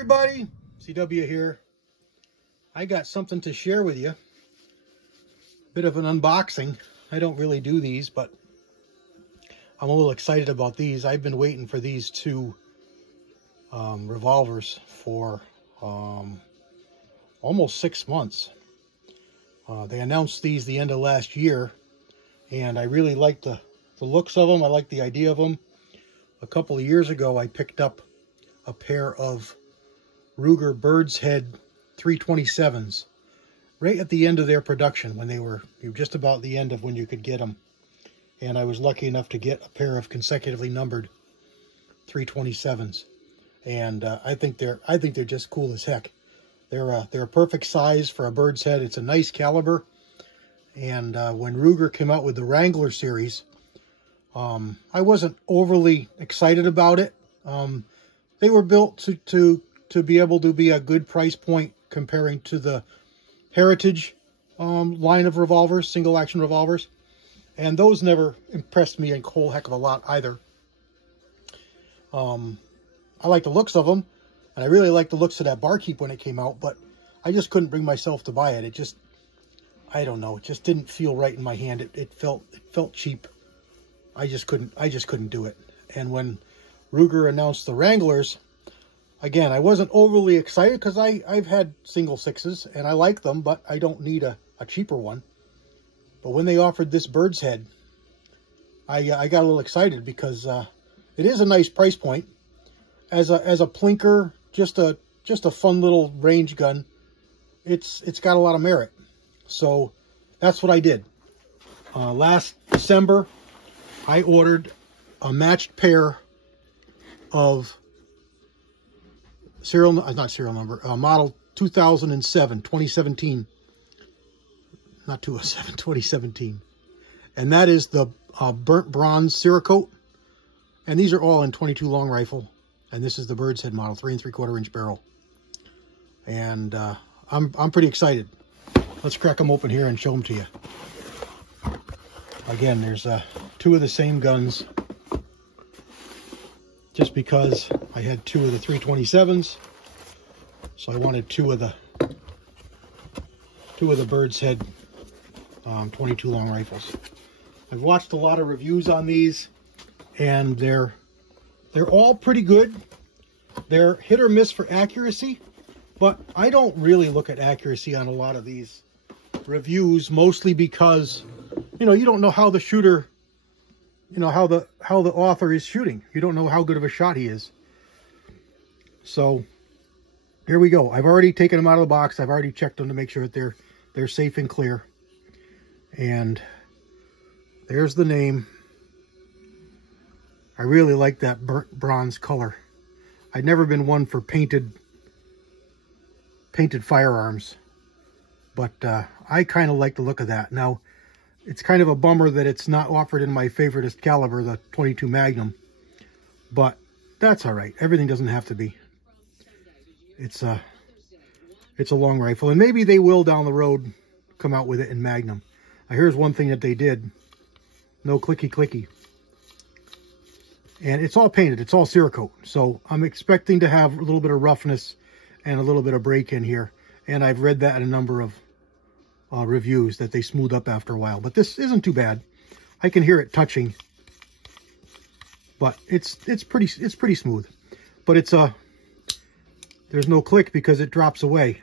everybody, CW here. I got something to share with you. Bit of an unboxing. I don't really do these, but I'm a little excited about these. I've been waiting for these two revolvers for almost 6 months. They announced these the end of last year, and I really like the looks of them. I like the idea of them. A couple of years ago, I picked up a pair of Ruger Bird's Head 327s right at the end of their production, when they were just about the end of when you could get them. And I was lucky enough to get a pair of consecutively numbered 327s, and I think they're just cool as heck. They're a perfect size for a bird's head. It's a nice caliber, and when Ruger came out with the Wrangler series, I wasn't overly excited about it. They were built to be able to be a good price point comparing to the Heritage line of revolvers, single action revolvers. And those never impressed me a whole heck of a lot either. I like the looks of them, and I really liked the looks of that Barkeep when it came out, but I just couldn't bring myself to buy it. It just, I don't know, it just didn't feel right in my hand. It felt cheap. I just couldn't do it. And when Ruger announced the Wranglers, again, I wasn't overly excited because I've had single sixes and I like them, but I don't need a cheaper one. But when they offered this bird's head, I got a little excited because it is a nice price point. As a plinker, just a fun little range gun, it's got a lot of merit. So that's what I did. Last December, I ordered a matched pair of model 2017, not 207, 2017. And that is the burnt bronze Cerakote. And these are all in 22 long rifle. And this is the Bird's Head model, 3 3/4 inch barrel. And I'm pretty excited. Let's crack them open here and show them to you. Again, there's two of the same guns, just because I had two of the 327s, so I wanted two of the Bird's Head 22 long rifles. I've watched a lot of reviews on these, and they're all pretty good. They're hit or miss for accuracy, but I don't really look at accuracy on a lot of these reviews, mostly because, you know, you don't know how the shooter, you know, how the author is shooting. You don't know how good of a shot he is. So here we go. I've already taken them out of the box. I've already checked them to make sure that they're safe and clear. And there's the name. I really like that burnt bronze color. I've never been one for painted firearms, but I kind of like the look of that. Now, it's kind of a bummer that it's not offered in my favoriteest caliber, the 22 Magnum, but that's all right. Everything doesn't have to be. It's a long rifle, and maybe they will down the road come out with it in Magnum. Now, here's one thing that they did. No clicky. And it's all painted. It's all Cerakote. So I'm expecting to have a little bit of roughness and a little bit of break in here. And I've read that in a number of reviews, that they smooth up after a while. But this isn't too bad. I can hear it touching, but it's pretty smooth. But there's no click because it drops away.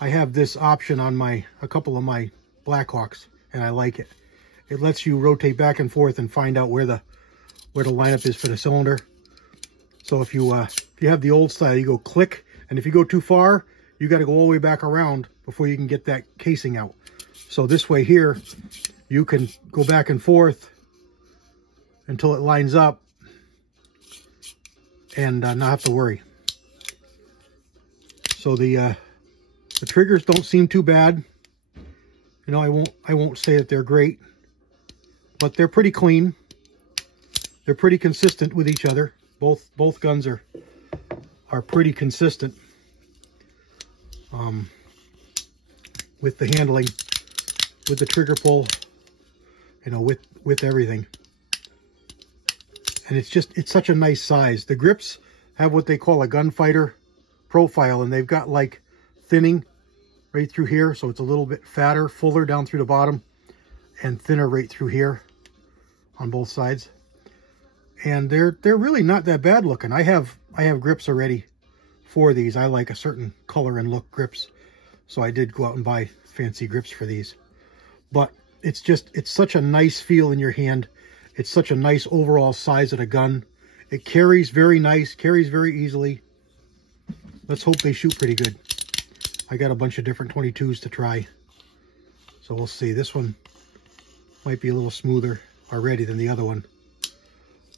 I have this option on a couple of my Blackhawks, and I like it. It lets you rotate back and forth and find out where the lineup is for the cylinder. So if you have the old style, you go click, and if you go too far, you got to go all the way back around before you can get that casing out. So this way here, you can go back and forth until it lines up and not have to worry. So the triggers don't seem too bad. You know, I won't say that they're great, but they're pretty clean. They're pretty consistent with each other. Both guns are pretty consistent with the handling, with the trigger pull, you know, with everything. And it's such a nice size. The grips have what they call a gunfighter profile, and they've got like thinning right through here, so it's a little bit fatter, fuller down through the bottom, and thinner right through here on both sides. And they're really not that bad looking. I have grips already for these. I like a certain color and look grips, so I did go out and buy fancy grips for these. But it's such a nice feel in your hand. It's such a nice overall size of the gun. It carries very nice, carries very easily. Let's hope they shoot pretty good. I got a bunch of different 22s to try, so we'll see. This one might be a little smoother already than the other one,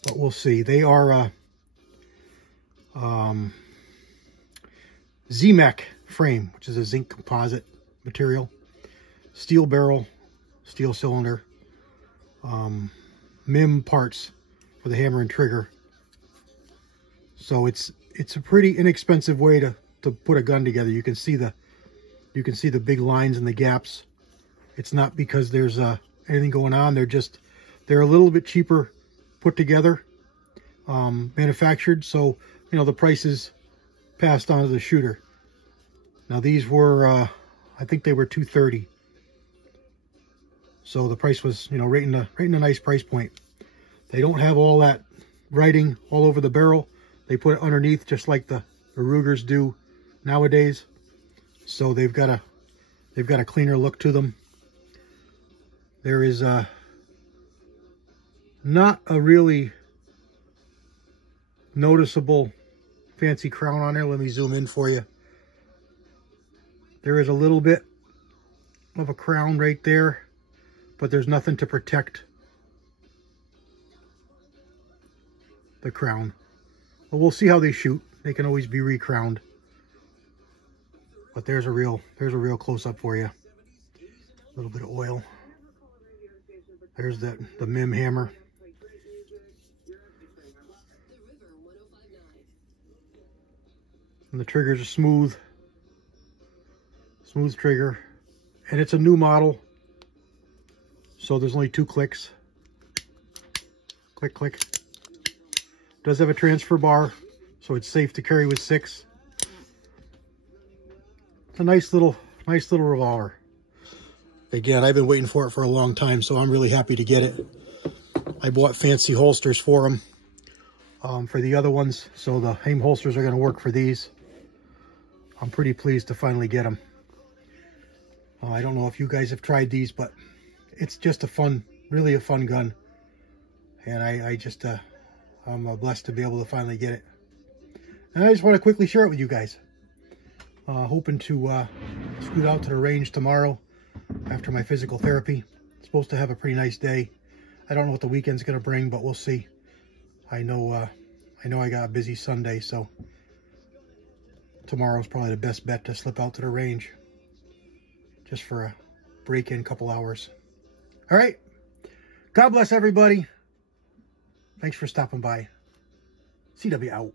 but we'll see. They are Z-Mech frame, which is a zinc composite material, steel barrel, steel cylinder, MIM parts for the hammer and trigger. So it's a pretty inexpensive way to put a gun together. You can see the big lines and the gaps. It's not because there's anything going on. They're a little bit cheaper put together, manufactured. So, you know, the price is passed on to the shooter. Now these were, I think they were $230. So the price was, you know, right in a nice price point. They don't have all that writing all over the barrel. They put it underneath, just like the Rugers do nowadays. So they've got a cleaner look to them. There is not a really noticeable fancy crown on there. Let me zoom in for you. There is a little bit of a crown right there, but there's nothing to protect the crown. But we'll see how they shoot. They can always be re-crowned. But there's a real close-up for you. A little bit of oil. There's the MIM hammer. And the triggers are smooth trigger, and it's a new model, so there's only 2 clicks. Click, click. Does have a transfer bar, so it's safe to carry with 6. It's a nice little revolver. Again, I've been waiting for it for a long time, so I'm really happy to get it. I bought fancy holsters for them, for the other ones, so the AIM holsters are going to work for these. I'm pretty pleased to finally get them. I don't know if you guys have tried these, but it's just really a fun gun. And I'm blessed to be able to finally get it. And I just want to quickly share it with you guys. Hoping to scoot out to the range tomorrow after my physical therapy. Supposed to have a pretty nice day. I don't know what the weekend's going to bring, but we'll see. I know I got a busy Sunday, so tomorrow's probably the best bet to slip out to the range. Just for a break-in couple hours. All right. God bless everybody. Thanks for stopping by. CW out.